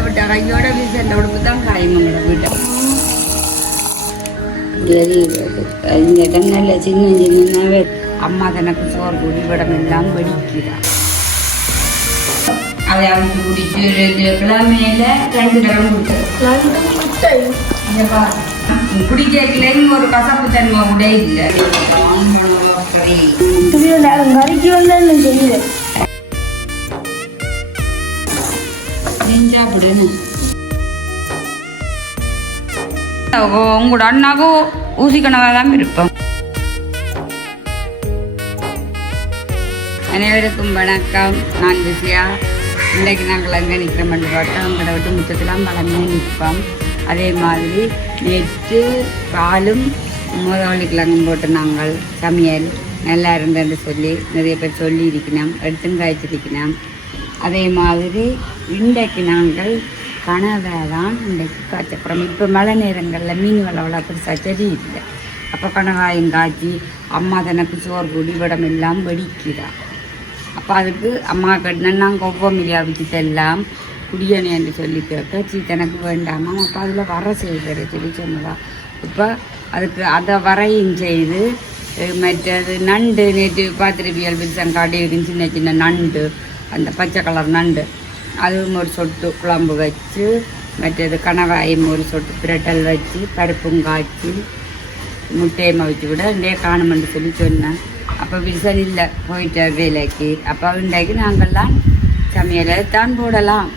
விட்ட கையோட வீசல் உடுப்பு தான் காயமங்கள வீட்டை இந்த இடங்கள்ல சின்ன சின்னவே அம்மா தனக்கு சோறு கூடி விடம் எல்லாம் வெடிக்கிறான் அதை அவங்க குடிச்சு கிழமையில ரெண்டு தரம் குடிக்கலையும் ஒரு கசப்பு தன்மை கூட இல்லை கறிக்கு வந்து சொல்லு சாப்பிடுன்னு உங்களோட அண்ணாவும் ஊசி கனவாக தான் இருப்போம் அனைவருக்கும் வணக்கம். நான் விஜயா இன்றைக்கு நாங்கள் அங்கே நிற்கிறோம்னு பார்த்தா உங்களோட விட்டு முத்தத்தெல்லாம் பழமே நிற்போம். அதே மாதிரி நெட்டு பாலும் முதலாளி கிழங்கும் போட்டு நாங்கள் சமையல் நல்லா இருந்தேன்னு சொல்லி நிறைய பேர் சொல்லி இருக்கணும் எடுத்தும் காய்ச்சிருக்கணும். அதே மாதிரி இன்றைக்கு நாங்கள் கனவை தான் இன்றைக்கு காய்ச்சப்புறம் இப்போ மழை நேரங்களில் மீன் வளவள பெருசாக இல்லை அப்போ கனகாயம் காய்ச்சி அம்மா தனக்கு சோறு பொடி விடம் எல்லாம் வெடிக்கிறா. அப்போ அதுக்கு அம்மா கட்டினா நாங்கள் ஒவ்வொமிலியா செல்லாம் குடியணி என்று சொல்லி கேட்க சீ தனக்கு வேண்டாமா? அப்போ அதில் வர செய்கிற சொல்லி சொன்னதா? இப்போ அதுக்கு அதை வரையும் செய்து மற்றது நண்டு நேற்று பார்த்துருப்பியல் பிரிசங்காட்டி இருக்கும் சின்ன சின்ன நண்டு. அந்த பச்சை கலர் நண்டு. அதுவும் ஒரு சொட்டு குழம்பு வச்சு மற்றது கணவாயும் ஒரு சொட்டு பிரட்டல் வச்சு பருப்பும் காய்ச்சி முட்டையம்மா வச்சு விட இன்றைய காணுமென்று சொல்லி சொன்னேன். அப்போ விசன் இல்லை போயிட்ட வேலைக்கு. அப்போ இன்றைக்கு நாங்கள்லாம் சமையலை தான் போடலாம்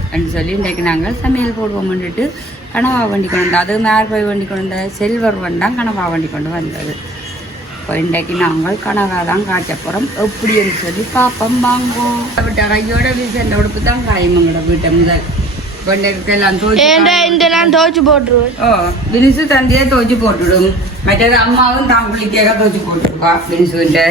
அப்படின்னு சொல்லி இன்றைக்கு நாங்கள் சமையல் போடுவோம்னுட்டு கனவா வண்டி கொண்டு வந்தோம். அது மேர் போய் வண்டி கொண்டு வந்த செல்வர் வந்தான் கனவா வண்டி கொண்டு வந்தது. இப்போ இன்றைக்கு நாங்கள் கனகா தான் காய்ச்ச போகிறோம் எப்படின்னு சொல்லி பார்ப்போம் வாங்குவோம் விட்ட கையோட வில்சன் உடுப்பு தான் காயமங்களோட வீட்டை முதல். தோச்சு வினிசு தந்தையே துவச்சி போட்டுடும். மற்றது அம்மாவும் தான் குளிக்க துவச்சி போட்டுருக்கா வினிசுன்ட்டு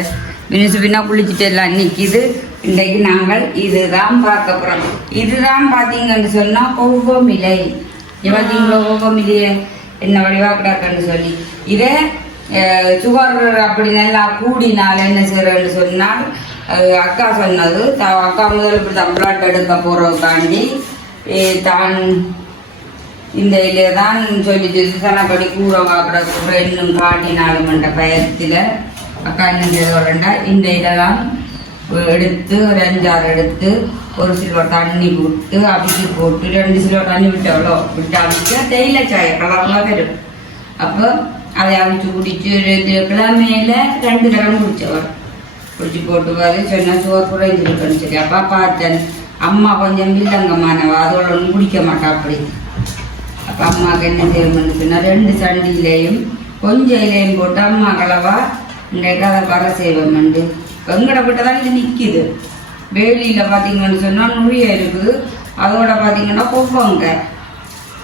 வினிசு பின்னா குளிச்சுட்டு எல்லாம் நிற்கிது இன்றைக்கு நாங்கள் இதுதான் பார்க்க போகிறோம் இதுதான் பார்த்தீங்கன்னு சொன்னால் கொவ்வமிலை இது பார்த்தீங்களோ என்ன வடிவா கிடக்குன்னு சொல்லி. இதை சுகர் அப்படி நல்லா கூடினால் என்ன செய்யறேன்னு சொன்னால் அக்கா சொன்னது த- அக்கா முதல் இப்படி தான் பிளாட் எடுக்க போகிறதுக்காண்டி தான் இந்த இதில் தான் சொல்லிட்டு சனப்படி கூற வாக்குற இன்னும் காட்டினாலும் பயத்தில் அக்கா என்ன செய்தோடண்டா இந்த இதெல்லாம் எடுத்து ஒரு அஞ்சாறு எடுத்து ஒரு சில்வர் தண்ணி விட்டு அபிச்சு போட்டு ரெண்டு சில்வர் தண்ணி விட்டவளோ விட்டு அவிச்சா தேயிலை சாய கலர்லாம் வரும். அப்போ அதை அவிச்சு குடிச்சு ரெண்டு கிழமையில ரெண்டு தரம் குடிச்சவர் குடிச்சு போட்டு பாரு சொன்னா சோறு குறைஞ்சிருக்குன்னு சொல்லி அப்பா பார்த்தேன் அம்மா கொஞ்சம் வில்லங்கமானவா அதோட ஒன்றும் குடிக்க மாட்டா அப்படி அப்போ அம்மாவுக்கு என்ன செய்யணும்னு சொன்னால் ரெண்டு சண்டியிலையும் கொஞ்சம் இலையும் போட்டு அம்மா கலவா இன்றைக்கு அதை வர செய்வோம்ண்டு வெங்கட விட்ட தான் இது நிற்கிது வேலியில் பார்த்தீங்கன்னு சொன்னால் நுழிய இருக்குது அதோட பார்த்தீங்கன்னா கொவ்வங்காய்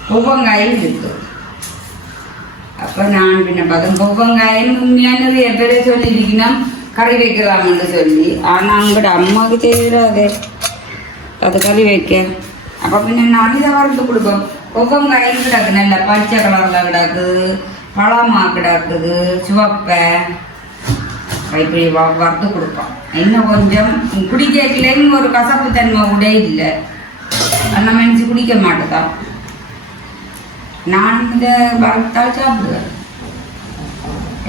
கொவ்வங்காயும் இருக்குது அப்போ நான் பின்ன பார்த்தேன் கொவ்வங்காயம் உண்மையாக நிறைய சொல்லியிருக்கணும் கறி வைக்கலாம்னு சொல்லி. ஆனால் அங்கட அம்மாவுக்கு தெரியாது. அது கறி வைக்க. அப்போ பின்ன நான் இதை வறுத்து கொடுப்போம். கொவ்வங்காயும் கிடக்கு நல்ல பச்சை கலரில் கிடக்குது பழமாக கிடக்குது சிவப்பை. இப்படி வறுத்து கொடுப்போம். இன்னும் கொஞ்சம் குடிக்கலையும் ஒரு கசப்பு தன்மை கூட இல்லை. நம்ம நினச்சி குடிக்க மாட்டேதான். நான் இந்த வறுத்தால் சாப்பிடுவேன்.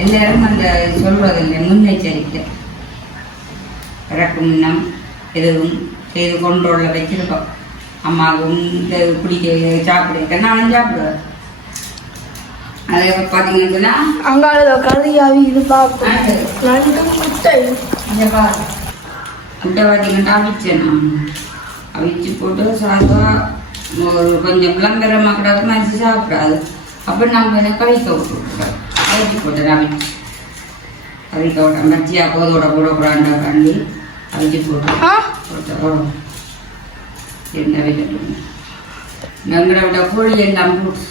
எல்லாரும் அந்த சொல்வதில்லை முன்னெச்சரிக்கை. இறக்கு முன்னம் எதுவும் செய்து கொண்டோல வச்சிருக்கோம். அம்மாவும் இந்த குடிக்க சாப்பிடுங்க நானும் சாப்பிடுவேன். அதை பார்த்தீங்கன்னு அங்காள அவி இது பார்ப்போம் முட்டை. முட்டை பார்த்தீங்கன்னா அவிச்சேன் அவிச்சு போட்டு சாப்பிட்டா ஒரு கொஞ்சம் விளம்பரமாக கிடக்கு மதிச்சு சாப்பிடாது. அப்போ நம்ம இதை கழிக்க விட்டுருக்கோம் கழிச்சு போட்டேன் அவிச்சு கழிக்க விட்டேன் மச்சியா போதோட போடக்கூடாண்டாக்காண்டி அவிச்சு போட்டு ஆ? போட்டோம் என்ன விட்டு எங்களை விட கோழி எல்லாம் போட்டு.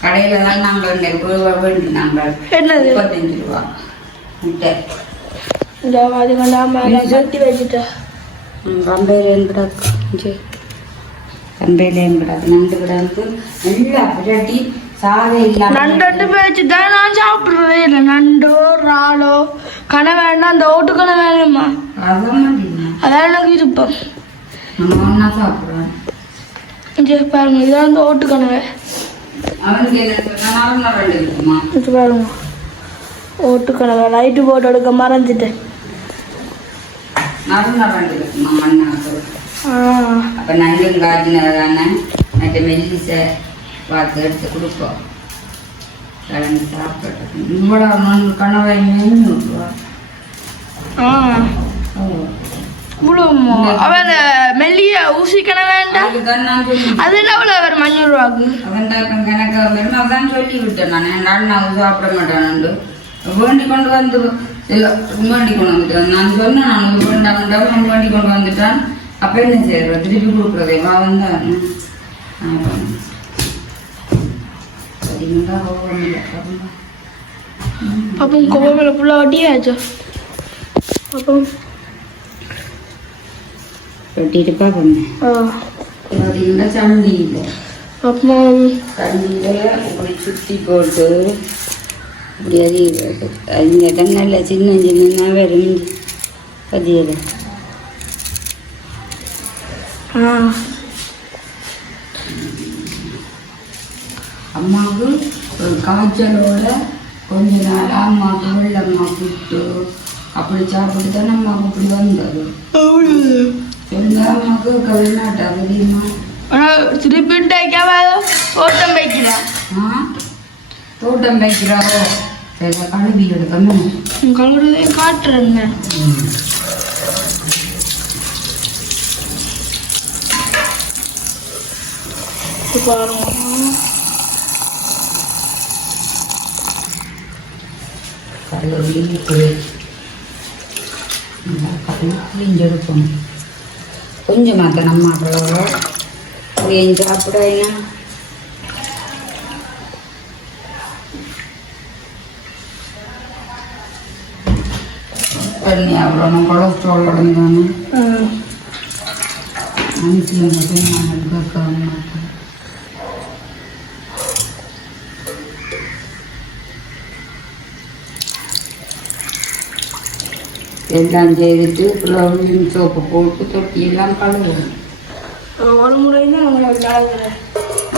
கடையில் தான் நாங்கள் இன்னைக்கு வேண்டி நாங்கள் முப்பத்தஞ்சு ரூபா. முட்டை. இந்த வச்சுட்டேன் ரம்பையிலேயும் ரம்பையிலேயும் கிடக்கு நண்டு கிடக்கு நல்லா புரட்டி சாதம் இல்லாம நண்டு வச்சுதான் நான் சாப்பிடுறதே இல்லை. நண்டோ இறாலோ கனை வேண்டாம் அந்த ஓட்டு கனை வேணுமா? அதான் அதான் எனக்கு இருப்போம் நம்ம ஒன்றா சாப்பிடுவோம் இங்கே பாருங்க இதான் இந்த ஓட்டு கனவை அவனுக்கு இது பாருங்க. ஓட்டு கனவை லைட்டு போட்டு எடுக்க மறந்துட்டேன். அப்போ நங்கும் காய்ச்சினது தானே மற்ற மெல்லிசை பார்த்து எடுத்து கொடுப்போம். கலந்து சாப்பிட்டு இவ்வளோ மண் கணவை இவ்வளோ அவன் மெல்லிய ஊசி கனவை வேண்டாம் அது என்ன அவ்வளோ ஒரு மஞ்சள் ரூபாக்கு அவன் தான் கணக்கு வரும் அதான் சொல்லி விட்டேன். நான் என் நான் சாப்பிட மாட்டேன் வேண்டி கொண்டு வந்து இல்லை வேண்டி கொண்டு வந்துட்டேன். நான் சொன்னேன் நான் வேண்டாம் வேண்டி கொண்டு வந்துட்டான். அப்போ என்ன செய்யறது திருப்பி கொடுக்குறதே அவன் தான் சரிங்களா ஓவரம் இல்லை பாருங்க. அப்போ கோவில் ஃபுல்லாக வட்டியாச்சு அப்போ வெட்டிட்டு பார்ப்போம் ஆ பார்த்தீங்கன்னா சந்தி இல்லை அப்போ தண்ணியில் இப்படி அம்மாவுக்கு ஒரு காய்ச்சலோட கொஞ்ச நாள் அம்மாவுக்கு வெள்ளம்மா புட்டு அப்படி சாப்பிட்டு தான் அம்மாவுக்கு இப்படி வந்தது எங்க அம்மாவுக்கு அவதியமா ஆனால் திருப்பி வைக்கிறேன் ஆ? தோட்டம் வைக்கிறாரோ? சரி கழுவி எடுக்கணும் கலருதே காட்டுறேங்க. இது பாருங்க கழுவி கழுவி எடுக்கணும் கொஞ்சமாக தான் அம்மாக்களோட ஏன் சாப்பிட என்ன பண்ணி அப்புறம் கொலஸ்ட்ரால் உடஞ்சானு ம் அனுப்பி மட்டும் நான் கேட்க மாட்டேன் எல்லாம் செய்துட்டு க்ளவுஸும் சோப்பு போட்டு தொட்டி எல்லாம் கழுவுவேன் ஒரு முறை தான்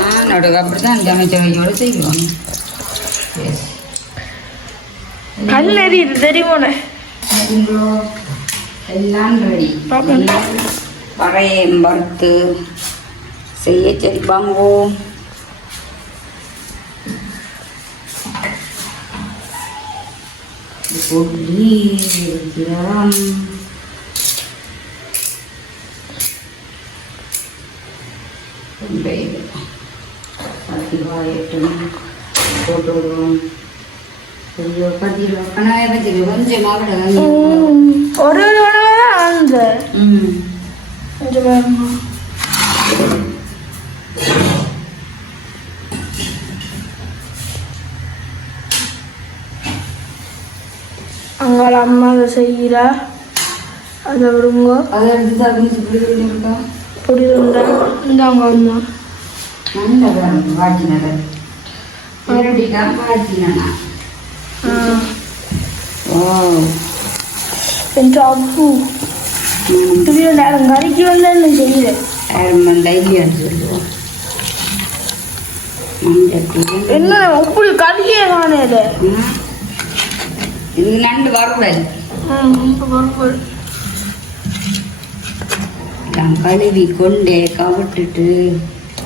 ஆ நடுக்கு அப்படி தான் சமைச்சவையோடு செய்வோம் கண் எரியுது அதுங்களோ எல்லாம் ரெடி. வரையம் வறுத்து செய்ய சரி வாங்குவோம் பத்திவாயட்டும் போட்டு விடுவோம் கொஞ்சமாக ஒரு இந்தாங்க அம்மா நல்ல வேணும் வாட்டினது இரட்டிதான் வாட்டினா ஆ. ஓ என்ற அப்பு இப்படியே நேரம் கறிக்கு வந்து என்ன மஞ்சள் என்ன இப்படி கறியே காணல. இப்போ பருப்பு நான் கழுவி கொண்டே கவிட்டுட்டு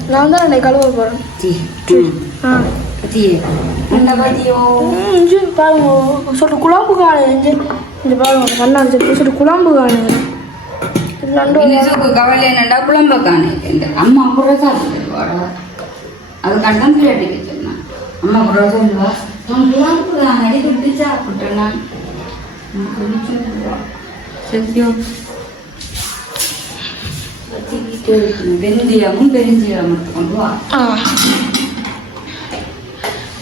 நான் தான் என்னை கழுவ ஆ. பத்தியே நல்ல பத்தியோ? பாருங்க. சொல்ற குழம்பு இஞ்சி. இந்த பாருங்க கண்ணாடி சொல்லி சொல்ற குழம்பு நண்டு இன்னும் கவலை என்னடா குழம்ப காணே? அம்மா சாப்பிடுவாடா அது கண்டம் பிள்ளைக்கு சொன்னான் அம்மா கூட சொல்லுவா நான் இருக்கணும். வெந்தயமும் பெருஞ்சீரகம் எடுத்து கொண்டு வா. ஆ.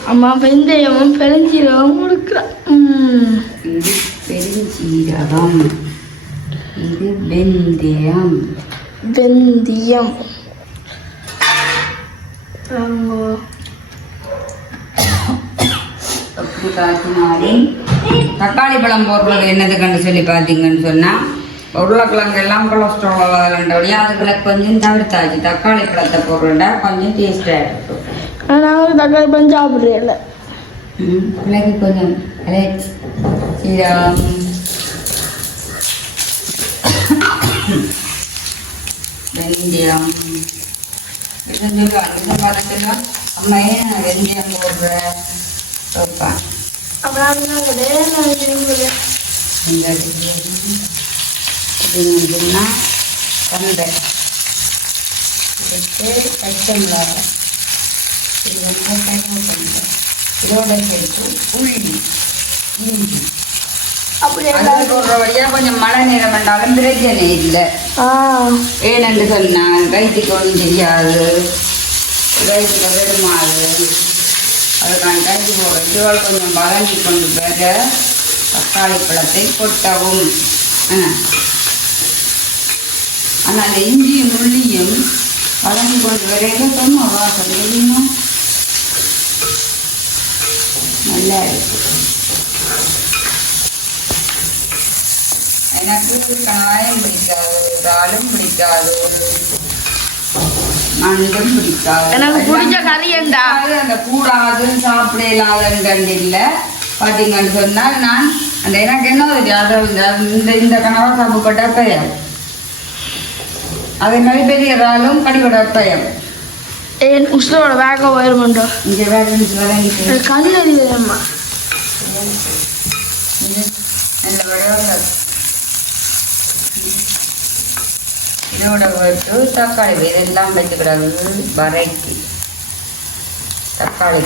அம்மா வெந்தயமும் பெருஞ்சீரகமும் கொடுக்குறா ம். இது பெருஞ்சீரகம் இது வெந்தயம். வெந்தயம். காய்ச்சினாலே தக்காளி பழம் போடுறது என்னது கண்டு சொல்லி பார்த்தீங்கன்னு சொன்னால் உருளைக்கிழங்கு எல்லாம் கொலஸ்ட்ரால் வரலண்டபடியா அதுக்குள்ள கொஞ்சம் தவிர்த்தாச்சு. தக்காளி பழத்தை போடுறா கொஞ்சம் டேஸ்டாக இருக்கும். நான் தக்காளி பழம் சாப்பிட்றேன் மிளகு கொஞ்சம் சீரகம். வெந்தயம். இதெல்லாம் சொல்லுவாங்க இந்த பதத்தெல்லாம் அம்மா ஏன் வெந்தயம் போடுற? அப்படின்னா தந்தை இதுக்கு பச்சை மிளகாய் இது வந்து கருவேப்பிலை இதோட சேர்த்து உள்ளி இஞ்சி. கொஞ்சம் மழை நேரம் வேண்டாலும் பிரச்சனை இல்லை. ஆ. ஏனென்று சொன்னான் வயிற்றுக்கு ஒன்றும் தெரியாது. வயிற்றுல வெறுமாது நான் கஞ்சி போடுற இதுவால் கொஞ்சம் வதங்கி கொண்டு பிறக தக்காளி பழத்தை கொட்டவும். ஆனால் அந்த இஞ்சியும் உள்ளியும் வதங்கி கொண்டு வரையில ரொம்ப வாசம் தெரியுமா? நல்லா இருக்கு. எனக்கு கணாயம் பிடிக்காது இறாலும் பிடிக்காது நண்டும் பிடிக்காது. எனக்கு பிடிச்ச கறி என்றா அது அந்த கூடாது சாப்பிட இல்லாதன்னு இல்லை பார்த்தீங்கன்னு சொன்னால் நான் அந்த எனக்கு என்ன தெரியாது இந்த இந்த கனவா சாப்பிட்ட பெயர் அதே மாதிரி பெரிய இறாலும் கடிவிட பெயர் என் உசுரோட வேக வருமாண்டோ இங்கே வேறு வதங்கிட்டு கண் அறிவுமா நல்ல வடிவாக இதோட போட்டு தக்காளி வேறு எல்லாம் வச்சுக்கிறாங்க வரைக்கு தக்காளி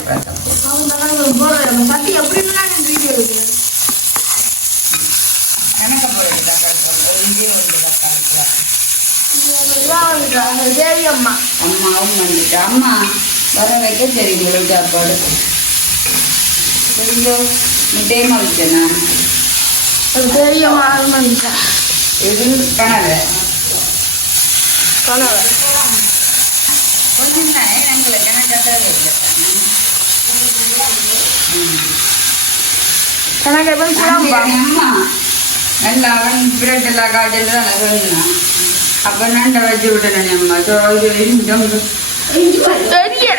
எனக்கு போடுறது தக்காளி ஒரு இதே ஒரு தக்காளி தேவி அம்மா. அம்மாவும் வந்துட்டு அம்மா வர வைக்க உங்களுக்கு சாப்பாடு சரியோ முட்டையமா வச்சேன் வந்துட்டா இது கணவர் கொஞ்சம் தான் எங்களுக்கு எனக்கு எப்போ அம்மா. நல்லா அவன் பிரெட் எல்லாம் காய்ச்சல் தான் சொன்னான் அப்போ நண்டை வச்சு விட்டேன் அம்மா.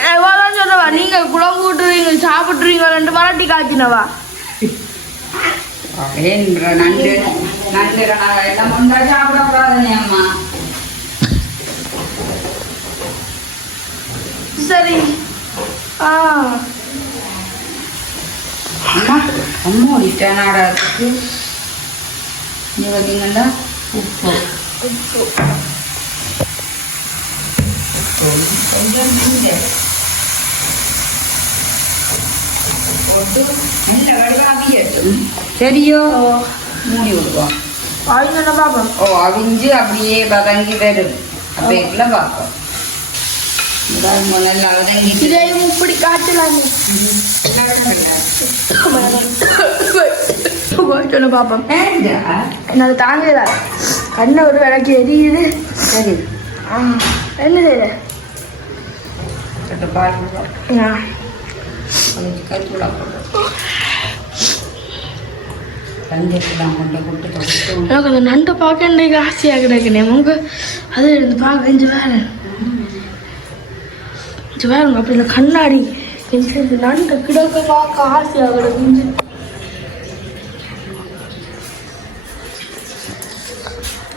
எவ்வளோதான் சொல்லவா நீங்க குழம்பு விட்டுறீங்க சாப்பிட்றீங்க ரெண்டு மராட்டி காய்ச்சினவா? ஏன்ற நண்டு நண்டு முண்டா சாப்பிடக்கூடாதுனே அம்மா. சரி. ஆ. அம்மா அம்மா ஓடிட்டேன் நாடகத்துக்கு இங்கே பார்த்தீங்கன்னா உப்பு. கொஞ்சம் இந்த போட்டு நல்ல வடிவாவியட்டும் சரியோ? மூடி விடுவோம். அவிஞ்சு அப்படியே வதங்கி வரும். அப்படியே பார்ப்போம் இப்படி காய்ச்சலாங்க சொன்ன பார்ப்போம் ஏண்டா? என்னால் தாங்கல கண்ணை ஒரு விளக்கு எரியுது சரி ஆ, என்ன. ஆ, கொஞ்சம் நண்டை பார்க்க ஆசையாக கிடக்குனே உங்க அது இருந்து பார்க்க வேற இஞ்சி வேறுங்க அப்படி இந்த கண்ணாடி இந்த நண்டை கிடக்க பார்க்க ஆசையாக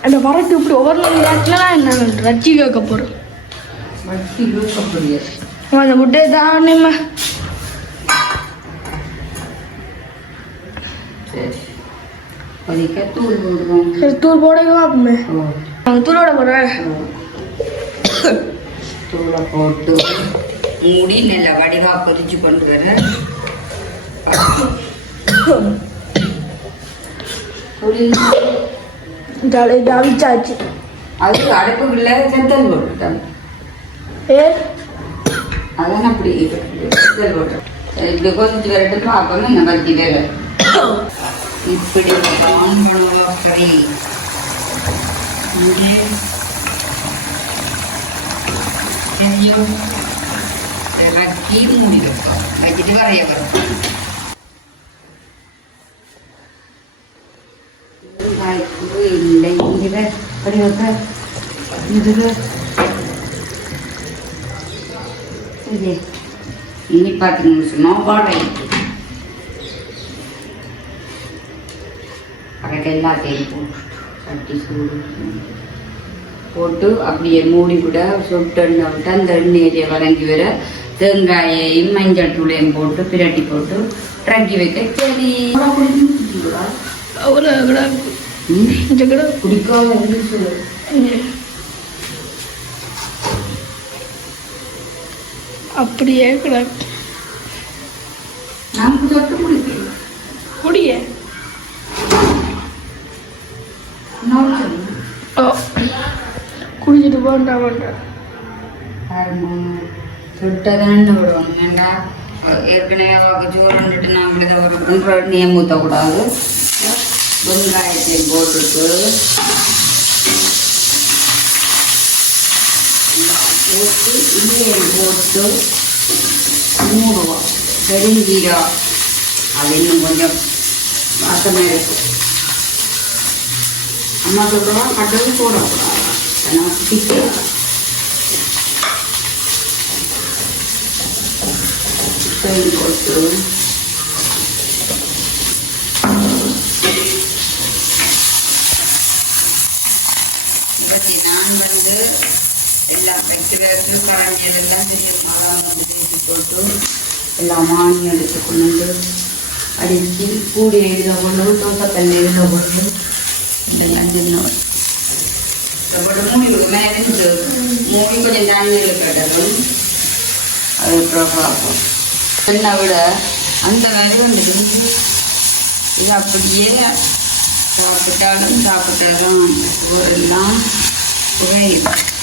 அந்த வரட்டு இப்படி ஒவ்வொரு நாள் நேரத்தில் நான் ரச்சி கேட்க போகிறேன் அந்த சரி. கொதிக்க தூள் போடுவோம் தூள் போடவே பார்ப்போமே ஓ நாங்கள் தூளோட போடுறேன். தூளை போட்டு மூடி நல்ல வடிவா பொரிச்சு கொண்டு வர. புளி ஜாலி ஜாலிச்சாச்சு அது அடுப்புக்குள்ள செத்தல் போட்டுட்டேன் ஏ? அதான் அப்படி செத்தல் போட்டேன் இப்படி கொதிச்சு வரட்டும்? பார்க்கணும் இந்த பத்தி வேலை இப்படி ஆன் பண்ணுவோம் சரி இங்கே எங்கேயும் இறக்கி மூடி வைப்போம் வச்சுட்டு வரைய வரும் வெங்காயத்தூள் இல்லை இஞ்சி இதை அப்படி வைக்க இதுக்கு சரி இனி பார்த்தீங்கன்னு சொன்னால் வாழை அதுக்கு எல்லாத்தையும் போட்டு சட்டி அப்படியே மூடி விட சொட்டு எண்ணெய் விட்டு அந்த எண்ணெயை வதங்கி வர தேங்காயையும் மஞ்சள் தூளையும் போட்டு பிரட்டி போட்டு ட்ரக்கி வைக்க சரி. அவ்வளோ கூட ம், இந்த கூட குடிக்காத இருந்து சொல்லு. அப்படியே கிடக்கு. நமக்கு குடிய? குடிச்சிட்டு போண்டா போண்டா சுட்டதான்னு விடுவாங்க ஏண்டா ஏற்கனவே அவருக்கு சோறு வந்துட்டு நாங்கள் இதை ஒரு குன்ற எண்ணெயை ஊற்றக்கூடாது வெங்காயத்தை போட்டுட்டு போட்டு இலையை போட்டு மூடுவோம் பெருங்கீரா அது இன்னும் கொஞ்சம் வாசமாக இருக்கும் அம்மா சொல்கிறோம் கட்டவும் போடக்கூடாது ஏன்னா பிடிக்காது தேன் போட்டு இருபத்தி நான்கு வந்து எல்லாம் வெட்டி வேறு கரைஞ்சதெல்லாம் பெரிய மரம் வந்து பேசி போட்டு எல்லாம் மானி எடுத்து கொண்டு வந்து அடித்து கூடி எழுத கொண்டு தோசைக்கல் எழுத கொண்டு இதெல்லாம் தின்னோம் போட்டு மூடிக்கு மேலே இருந்து மூடி கொஞ்சம் தண்ணியில் கட்டணும் அதுக்கப்புறம் பார்ப்போம் என்னை விட அந்த மாதிரி வந்துட்டு இது அப்படியே சாப்பிட்டாலும் சாப்பிட்டாலும் அந்த சோறெல்லாம் புகையுது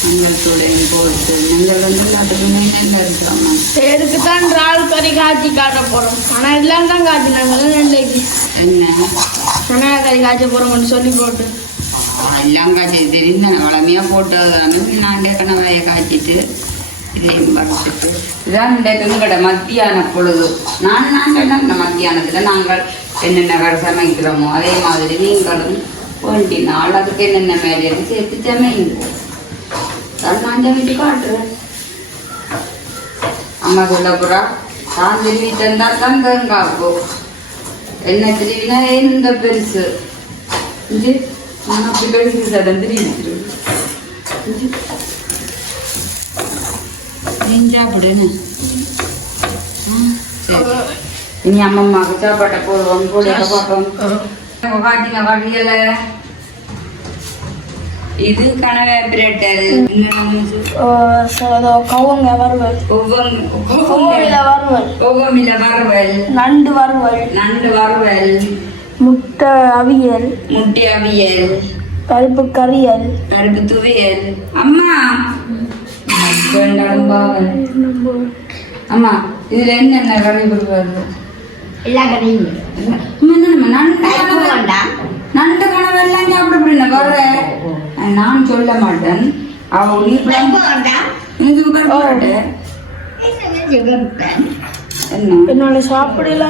மஞ்சள் தூளையும் போட்டு மஞ்சள் வந்து நாட்டுக்கு மெயினாக இருக்கிறோம் பேருக்கு தான் இறால் கறி காய்ச்சி காட்ட போகிறோம் ஆனால் எல்லாம் தான் ரெண்டைக்கு என்ன கனகா கறி காய்ச்ச போகிறோம்னு சொல்லி போட்டு. எல்லாம் காய்ச்சி தெரிந்து வளமையாக போட்டு நான் கணவாயை காய்ச்சிட்டு இதையும் இதான் இந்த கடை மத்தியான பொழுது. நான் நாங்கள் சொன்னேன் இந்த மத்தியானத்தில் நாங்கள் என்னென்ன சமைக்கிறோமோ அதே மாதிரி நீங்களும் ஒன்றி நாள் அதுக்கு என்னென்ன வேலையை சேர்த்து சமைங்க தான் நான் சமைச்சு காட்டுறேன் அம்மா சொல்ல போறா தான் திருவி தந்தா தான் தேங்காக்கும் என்ன திருவினா எந்த பெருசு? இது அப்படி பெருசு நீ சாப்பிடுன்னு இனி அம்மம்மாவுக்கு சாப்பாட்டை போடுவோம் கூட பார்ப்போம் காட்டின வழியில இது கனவே பிரெட் கவுங்க வறுவல். கோவில வறுவல். ஒவ்வொமில வறுவல். நண்டு வறுவல். நண்டு வறுவல். முட்டை அவியல். முட்டை அவியல். பருப்பு கறியல். பருப்பு துவையல். அம்மா. அம்மா இதுல என்னென்ன கறி கொடுக்குறது எல்லா கடையும் அம்மா, என்னம்மா, நண்டு கனவு நண்டு கனவெல்லாம் சாப்பிட வர நான் சொல்ல மாட்டேன். அவ என்னால சாப்பிடல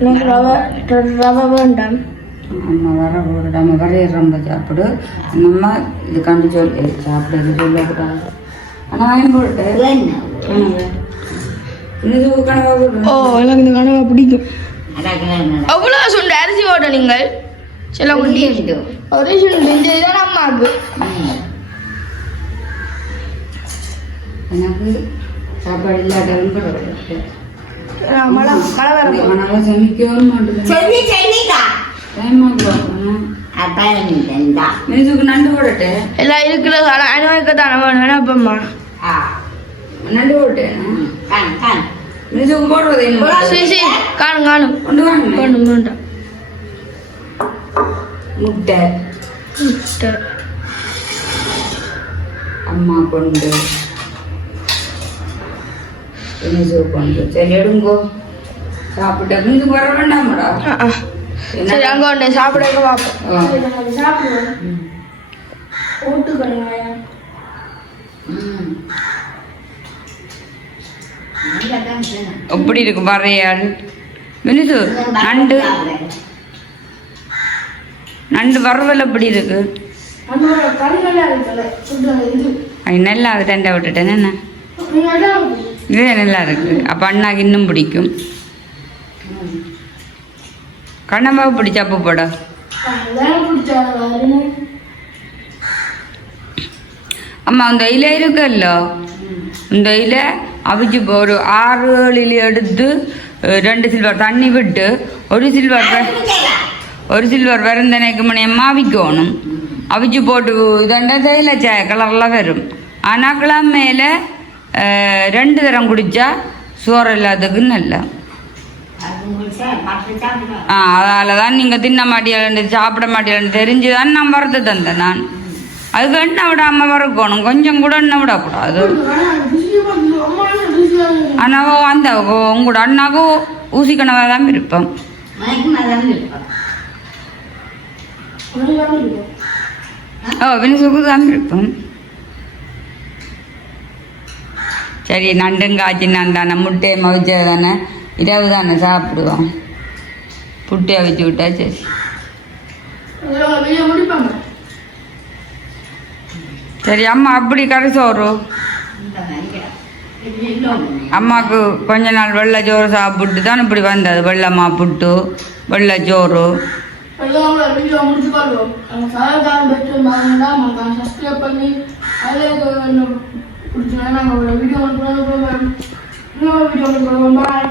எனக்கு ரவை ரவை வேண்டாம். அம்மா வர நம்ம வரைய ரொம்ப சாப்பிடு. நம்ம இது கண்டு சொல்லி சாப்பிடுறது சொல்லக்கூடாது ஆனால் ஓ எனக்கு இந்த கனவை பிடிக்கும். அவ்வளோ சுண்டு அரிசி போட்ட நீங்கள். குண்டி ஒரே சுண்டு இந்த இதுதான் அம்மாவுக்கு எனக்கு சாப்பாடு இல்லாட்டாலும் பரவாயில்ல எல்லாம் இருக்கிறது அனுபவிக்கத்தானே வேணும் வேணா அப்பம்மா நண்டு போட்டேன் போடுறது காணும் காணும் வாங்க வேணும் வேண்டாம் முட்டை. முட்டை. அம்மா கொண்டு. என்னது கொண்டு. சரி எடுங்கோ. சாப்பிட்ட இது வர வேண்டாமடா. சரி அங்கே ஒன்று சாப்பிட பார்ப்போம் ஆ. சாப்பிடுவோம். எப்படி இருக்கு வினிசு நண்டு. நண்டு வறுவல் எப்படி இருக்கு? நல்லா அது தண்டை விட்டுட்டேன். என்ன? இது நல்லா இருக்கு. அப்போ அண்ணாக்கு இன்னும் பிடிக்கும். கண்ணம்மாவை பிடிச்சா அப்போ போட. அம்மா அந்த இலை இருக்குல்ல? இந்த இலை அவிச்சு போ- ஒரு ஆறு ஏழு எடுத்து ரெண்டு சில்வர் தண்ணி விட்டு ஒரு சில்வர் ஒரு சில்வர் வெறந்தனைக்கு மணியம்மா அவிக்கணும் அவிச்சு போட்டு இதண்டா தேயிலை சாய கலரில் வரும் ஆனால் கிழமையில ரெண்டு தரம் குடித்தா சோறு இல்லாததுக்கு நல்லா ஆ அதால் தான் நீங்கள் தின்ன மாட்டியலன்னு சாப்பிட மாட்டியலன்னு தெரிஞ்சு தான் நான் வரது தந்தேன் நான் அதுக்கு எண்ணெய் விடாம வறுக்கணும் கொஞ்சம் கூட எண்ணெய் விடக்கூடாது ஆனால் அந்த உங்களோட அண்ணாக்கும் ஊசிக்கணவாக தான் இருப்போம் ஓ வினசுக்கு தான் இருக்கும் சரி நண்டும் காய்ச்சி நான் தானே முட்டையை மவிச்சது தானே இரவு தானே சாப்பிடுவோம். புட்டி அவிச்சு விட்டா சரி. சரி அம்மா அப்படி கரை சோறு? அம்மாவுக்கு கொஞ்ச நாள் வெள்ளை சோறு சாப்பிட்டு தான் இப்படி வந்தது வெள்ளம்மா புட்டு வெள்ளை சோறு. பெரியவங்கள வீடியோ முடிச்சு நம்ம சகாயம் பெற்று மறந்துட்டா நம்ம சப்ஸ்கிரைப் பண்ணி அதில் பிடிச்சா நம்ம வீடியோ இன்னொரு வீடியோ பாய்